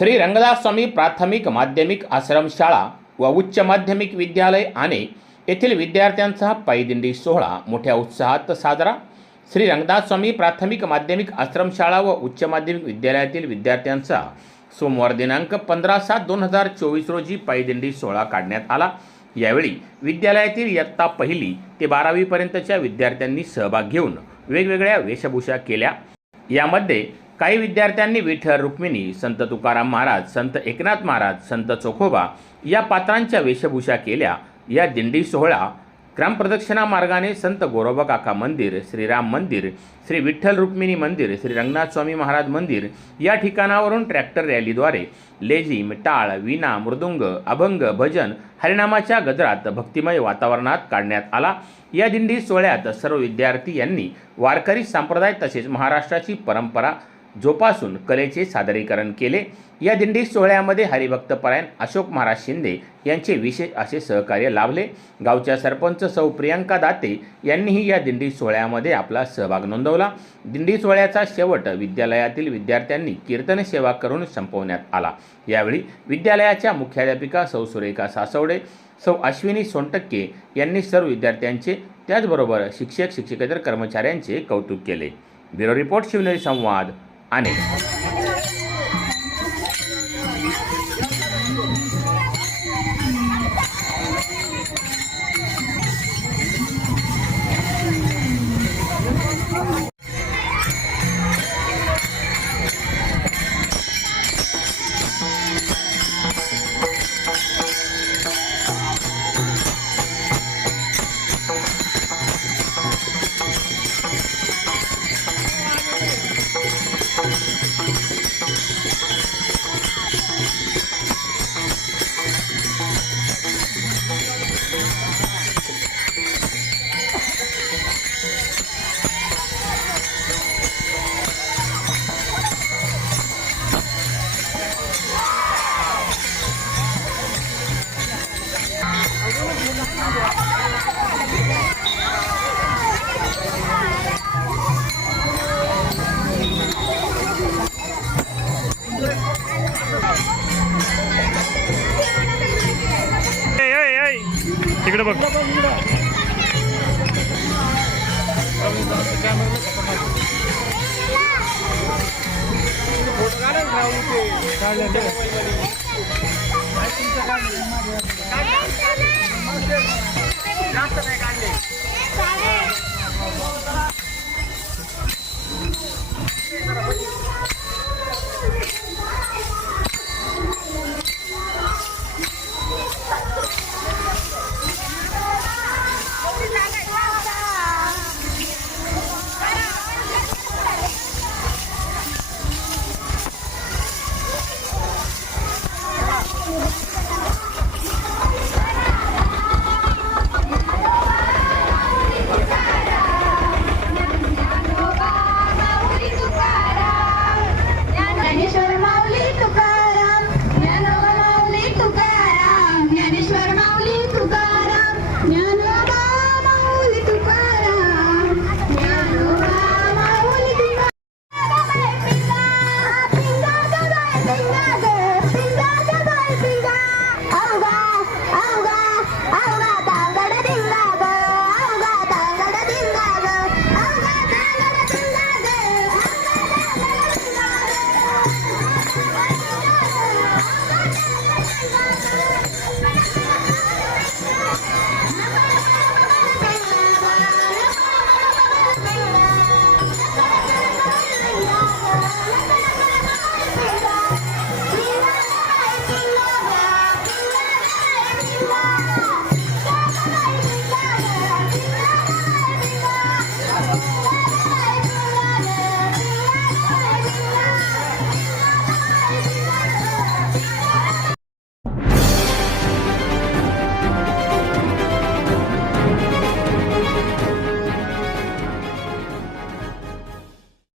श्री रंगदास स्वामी प्राथमिक माध्यमिक आश्रमशाळा व उच्च माध्यमिक विद्यालय आणे येथील विद्यार्थ्यांचा पायदिंडी सोहळा मोठ्या उत्साहात साजरा। श्री रंगदास स्वामी प्राथमिक माध्यमिक आश्रमशाळा व उच्च माध्यमिक विद्यालयातील विद्यार्थ्यांचा सोमवार दिनांक 15/7/2024 रोजी पायदिंडी सोहळा काढण्यात आला। यावेळी विद्यालयातील इयत्ता 1ली ते 12वी पर्यंतच्या विद्यार्थ्यांनी सहभाग घेऊन वेगवेगळ्या वेशभूषा केल्या। यामध्ये काही विद्यार्थ्यांनी विठ्ठल रुक्मिणी, संत तुकाराम महाराज, संत एकनाथ महाराज, संत चोखोबा या पात्रांच्या वेशभूषा केल्या। या दिंडी सोहळा ग्रामप्रदक्षिणा मार्गाने संत गोरोबा काका मंदिर, श्रीराम मंदिर, श्री विठ्ठल रुक्मिणी मंदिर, श्री रंगनाथ स्वामी महाराज मंदिर या ठिकाणावरून ट्रॅक्टर रॅलीद्वारे लेझिम, टाळ, वीणा, मृदुंग, अभंग, भजन, हरिनामाच्या गजरात भक्तिमय वातावरणात काढण्यात आला। या दिंडी सोहळ्यात सर्व विद्यार्थी यांनी वारकरी संप्रदाय तसेच महाराष्ट्राची परंपरा जोपासून कलेचे सादरीकरण केले। या दिंडी सोहळ्यामध्ये हरिभक्तपरायण अशोक महाराज शिंदे यांचे विशेष असे सहकार्य लाभले। गावच्या सरपंच सौ प्रियंका दाते यांनीही या दिंडी सोहळ्यामध्ये आपला सहभाग नोंदवला। दिंडी सोहळ्याचा शेवट विद्यालयातील विद्यार्थ्यांनी कीर्तन सेवा करून संपवण्यात आला। यावेळी विद्यालयाच्या मुख्याध्यापिका सौ सुरेखा सासवडे, सौ अश्विनी सोनटक्के यांनी सर्व विद्यार्थ्यांचे त्याचबरोबर शिक्षक शिक्षकेतर कर्मचाऱ्यांचे कौतुक केले। ब्युरो रिपोर्ट, शिवनेरी संवाद, आणे। तिकडे बघ। फोटो काढ